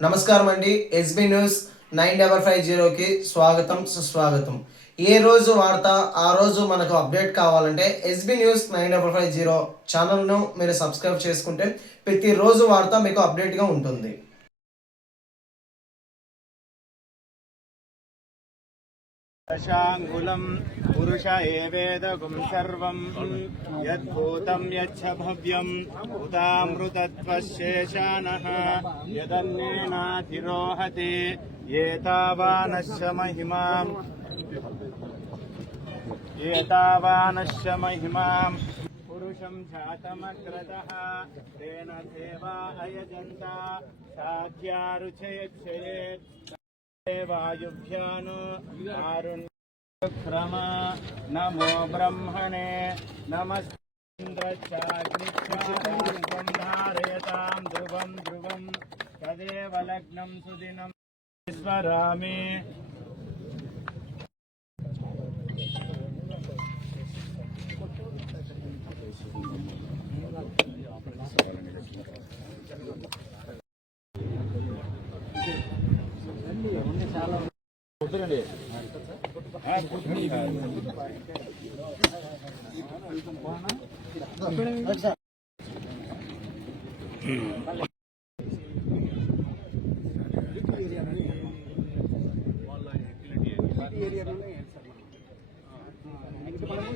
నమస్కారం అండి. SB news 9550కి స్వాగతం సుస్వాగతం. ఏ రోజు వార్త ఆ రోజు మనకు అప్డేట్ కావాలంటే ఎస్బీ న్యూస్ 9550 ఛానల్ను మీరు సబ్స్క్రైబ్ చేసుకుంటే ప్రతిరోజు వార్త మీకు అప్డేట్గా ఉంటుంది. दशाङ्गुलं पुरुष एवेदगुं सर्वं यद्भूतं यच्च भव्यम् उतामृतत्वशेषानः यदन्नेनातिरोहति एतावानस्य महिमां पुरुषं जातमग्रतः तेन सेवा अयजन्ता साध्या रुचयच्छयेत् वायुभ्यानो आरुण्यक्रमा नमो ब्रह्मणे नमस्तेन्द्रचाग्निच्छादं धारयतां ध्रुवं ध्रुवं तदेव लग्नं सुदिनं स्मरामि.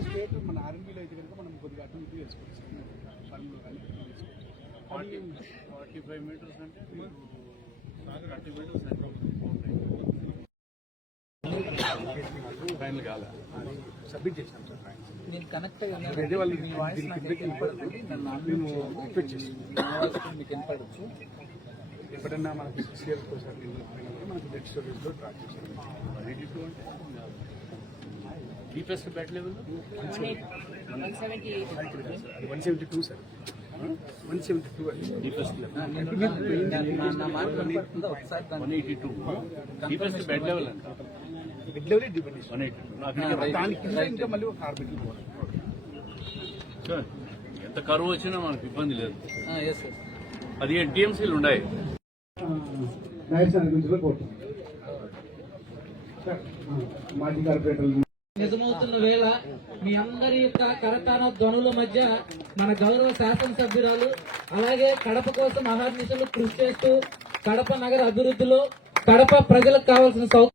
స్టేట్ మన ఆర్మీలో అయితే కనుక మనం కొద్దిగా అటు ఇటు వేసుకోవచ్చు. 45 మీటర్స్ అంటే 30 మీటర్స్ ఫైనల్ కాలే సబ్మిట్ చేశాను సార్. నేను కనెక్ట్ అయ్యాను. వాళ్ళు మీ వాయిస్ నాకు వినపడుతుంది. నేను ఎక్స్పెక్ట్ చేసాను మీకు వినపడచ్చు. ఎప్పుడన్నా మనకి సిసిఎల్ కోసం మనకి నెట్ స్టోరేజ్లో ట్రాక్ చేశాను. 182 అంటే deepest bat level 172 sir. 172 deepest level 182 deepest bat level అంట. బిడ్ లెవెల్ డిపెండ్ 182 దాని కింద ఇంకా మళ్ళీ ఒక ఆర్బిటల్ పోవాలి. ఎంత కరువు వచ్చినా మనకు ఇబ్బంది లేదు. 15 టీఎంసీలు ఉన్నాయి. మాజీ కార్పొరేటర్లు నిజమవుతున్న వేళ మీ అందరి యొక్క కరతాన ధ్వనుల మధ్య మన గౌరవ శాసనసభ్యురాలు అలాగే కడప కోసం అహర్నిశలు కృషి చేస్తూ కడప నగర అభివృద్ధిలో కడప ప్రజలకు కావాల్సిన సౌకర్యం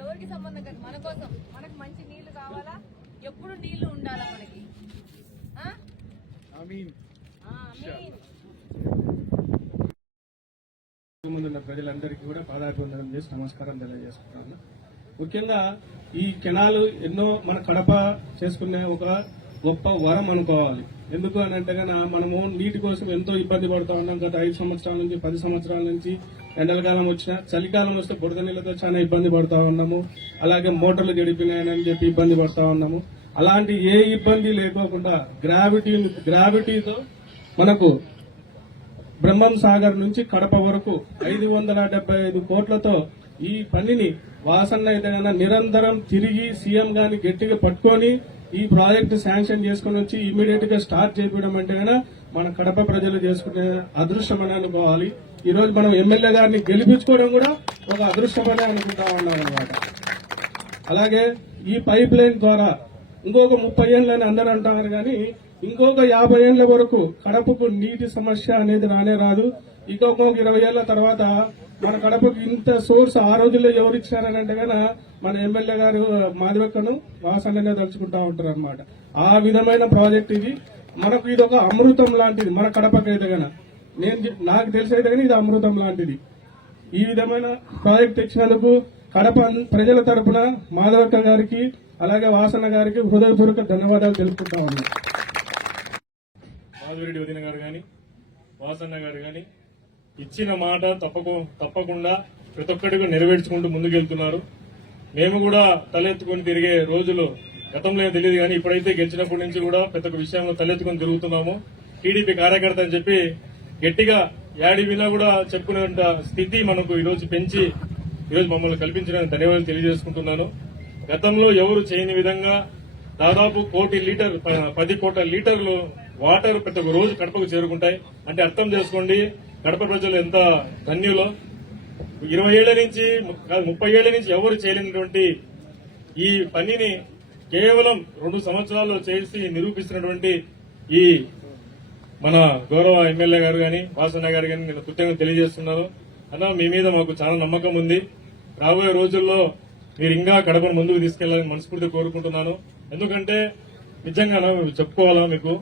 ఎవరికి సంబంధం కాదు, మన కోసం. మనకు మంచి నీళ్లు కావాలా, ఎప్పుడు నీళ్లు ఉండాలా మనకి. ముందున్న ప్రజలందరికీ కూడా పాదాభివందనం చేసి నమస్కారం తెలియజేసుకుంటున్నాను. ముఖ్యంగా ఈ కెనాలు ఎన్నో మన కడప చేసుకునే ఒక గొప్ప వరం అనుకోవాలి. ఎందుకు అని అంటే మనము నీటి కోసం ఎంతో ఇబ్బంది పడుతూ ఉన్నాం. గత 5 సంవత్సరాల నుంచి 10 సంవత్సరాల నుంచి ఎండలకాలం వచ్చినా చలికాలం వస్తే బురద నీళ్ళతో చాలా ఇబ్బంది పడుతూ ఉన్నాము. అలాగే మోటార్లు గడిపినాయని చెప్పి ఇబ్బంది పడుతూ ఉన్నాము. అలాంటి ఏ ఇబ్బంది లేకోకుండా గ్రావిటీతో మనకు బ్రహ్మం సాగర్ నుంచి కడప వరకు 575 కోట్లతో ఈ పనిని వాసన్న అయితే నిరంతరం తిరిగి సీఎం గాని గట్టిగా పట్టుకొని ఈ ప్రాజెక్టు శాంక్షన్ చేసుకుని వచ్చి ఇమీడియట్ గా స్టార్ట్ చేయడం అంటే మన కడప ప్రజలు చేసుకునే అదృష్టం అని అనుకోవాలి. ఈ రోజు మనం ఎమ్మెల్యే గారిని గెలిపించుకోవడం కూడా ఒక అదృష్టమనే అనుకుంటా ఉన్నాం అనమాట. అలాగే ఈ పైప్ లైన్ ద్వారా ఇంకొక 30 ఏళ్ళని అందరూ అంటున్నారు కానీ ఇంకొక 50 ఏళ్ల వరకు కడపకు నీటి సమస్య అనేది రానే రాదు. ఇంకొక 20 ఏళ్ల తర్వాత మన కడపకు ఇంత సోర్స్ ఆ రోజుల్లో ఎవరు ఇచ్చారని అంటే మన ఎమ్మెల్యే గారు మాధవక్కను వాసననే తలుచుకుంటా ఉంటారు అనమాట. ఆ విధమైన ప్రాజెక్ట్ ఇది. మనకు ఇది ఒక అమృతం లాంటిది. మన కడపకైతే నాకు తెలిసైతే ఇది అమృతం లాంటిది. ఈ విధమైన ప్రాజెక్ట్ తెచ్చినందుకు కడప ప్రజల తరఫున మాధవక్క గారికి అలాగే వాసన గారికి హృదయపూర్వక ధన్యవాదాలు తెలుపుకుంటా ఉన్నాం. మాధురెడ్డి వదిన గారు గాని వాసన్న గారు గాని ఇచ్చిన మాట తప్పకుండా ప్రతి ఒక్కటిగా నెరవేర్చుకుంటూ ముందుకెళ్తున్నారు. మేము కూడా తలెత్తుకొని తిరిగే రోజులు గతంలో తెలియదు కానీ ఇప్పుడైతే గెలిచినప్పటి నుంచి కూడా ప్రతి ఒక్క విషయంలో తలెత్తుకొని తిరుగుతున్నాము. టీడీపీ కార్యకర్త అని చెప్పి గట్టిగా యాడి వినా కూడా చెప్పుకునే స్థితి మనకు ఈరోజు పెంచి ఈరోజు మమ్మల్ని కల్పించడానికి ధన్యవాదాలు తెలియజేసుకుంటున్నాను. గతంలో ఎవరు చేయని విధంగా దాదాపు 10 కోట్ల లీటర్లు వాటర్ ప్రతి ఒక్క రోజు కడపకు చేరుకుంటాయి. అంటే అర్థం చేసుకోండి కడప ప్రజలు ఎంత ధన్యులో. 20 ఏళ్ల నుంచి 30 ఏళ్ల నుంచి ఎవరు చేయలేనటువంటి ఈ పనిని కేవలం 2 సంవత్సరాల్లో చేసి నిరూపిస్తున్నటువంటి ఈ మన గౌరవ ఎమ్మెల్యే గారు గాని వాసన్న గారు గాని నేను కృతజ్ఞతలు తెలియజేస్తున్నాను. అన్న మీ మీద మాకు చాలా నమ్మకం ఉంది. రాబోయే రోజుల్లో మీరు ఇంకా కడపను ముందుకు తీసుకెళ్లాలని మనస్ఫూర్తిగా కోరుకుంటున్నాను. ఎందుకంటే నిజంగా చెప్పుకోవాలా మీకు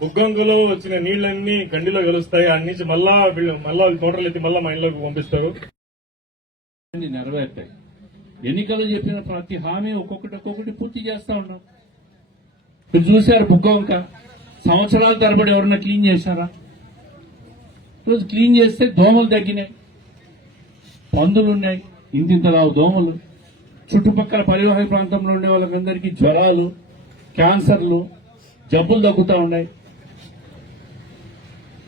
బుగ్గంకులో వచ్చిన నీళ్లన్నీ గండిలో కలుస్తాయి. ఆ నుంచి మళ్ళా మోటార్లు ఎత్తి మళ్ళా మా ఇళ్లకు పంపిస్తారు. నెరవేర్తాయి. ఎన్నికలు చెప్పిన ప్రతి హామీ ఒక్కొక్కటి పూర్తి చేస్తా ఉన్నాం. మీరు చూశారు బుగ్గంక సంవత్సరాల తరబడి ఎవరన్నా క్లీన్ చేశారా? ఈరోజు క్లీన్ చేస్తే దోమలు తగ్గినాయి, పందులున్నాయి, ఇంతింతరావు దోమలు. చుట్టుపక్కల పరివాహక ప్రాంతంలో ఉండే వాళ్ళకందరికీ జ్వరాలు, క్యాన్సర్లు, జబ్బులు తగ్గుతా ఉన్నాయి.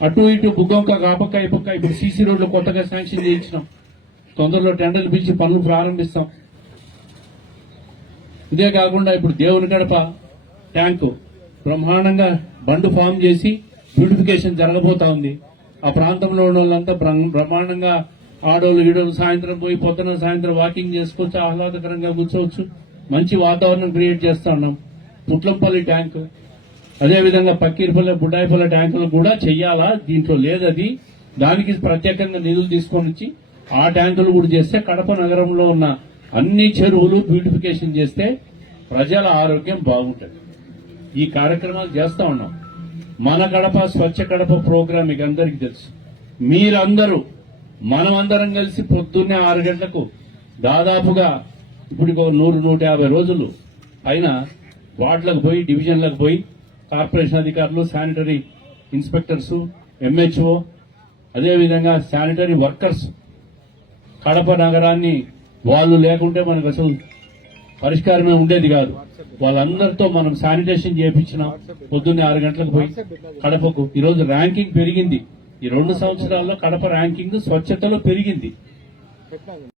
అటు ఇటు బుగ్గంక కాపక్క ఇపక్క ఇప్పుడు సీసీ రోడ్లు కొత్తగా శాంక్షన్ చేయించినాం. తొందరలో టెండర్లు పిలిచి పనులు ప్రారంభిస్తాం. ఇదే కాకుండా ఇప్పుడు దేవుని గడప ట్యాంకు బ్రహ్మాండంగా బండు ఫామ్ చేసి బ్యూటిఫికేషన్ జరగబోతా ఉంది. ఆ ప్రాంతంలో ఉన్న వాళ్ళంతా బ్రహ్మాండంగా ఆడోళ్ళు ఈడోళ్ళు సాయంత్రం పోయి పొద్దున సాయంత్రం వాకింగ్ చేసుకోవచ్చు, ఆహ్లాదకరంగా కూర్చోవచ్చు. మంచి వాతావరణం క్రియేట్ చేస్తా ఉన్నాం. పుట్లంపల్లి ట్యాంకు అదేవిధంగా పక్కీర్పల్లి బుడ్డాయిపల్లి ట్యాంకులు కూడా చెయ్యాలా, దీంట్లో లేదది. దానికి ప్రత్యేకంగా నిధులు తీసుకొని వచ్చి ఆ ట్యాంకులు కూడా చేస్తే కడప నగరంలో ఉన్న అన్ని చెరువులు బ్యూటిఫికేషన్ చేస్తే ప్రజల ఆరోగ్యం బాగుంటుంది. ఈ కార్యక్రమాలు చేస్తా ఉన్నాం. మన గడప స్వచ్ఛ గడప ప్రోగ్రాం మీకు అందరికీ తెలుసు. మీరందరూ మనమందరం కలిసి పొద్దున్నే 6 గంటలకు దాదాపుగా ఇప్పుడు 100-150 రోజులు అయిన వార్డులకు పోయి డివిజన్లకు పోయి కార్పొరేషన్ అధికారులు, శానిటరీ ఇన్స్పెక్టర్స్, ఎంహెచ్ఓ, అదేవిధంగా శానిటరీ వర్కర్స్ కడప నగరాన్ని వాళ్ళు లేకుంటే మనకు అసలు పరిష్కారమే ఉండేది కాదు. వాళ్ళందరితో మనం శానిటేషన్ చేయించినాం. పొద్దున్నే 6 గంటలకు పోయి కడపకు ఈరోజు ర్యాంకింగ్ పెరిగింది. ఈ 2 సంవత్సరాల్లో కడప ర్యాంకింగ్ స్వచ్ఛతలో పెరిగింది.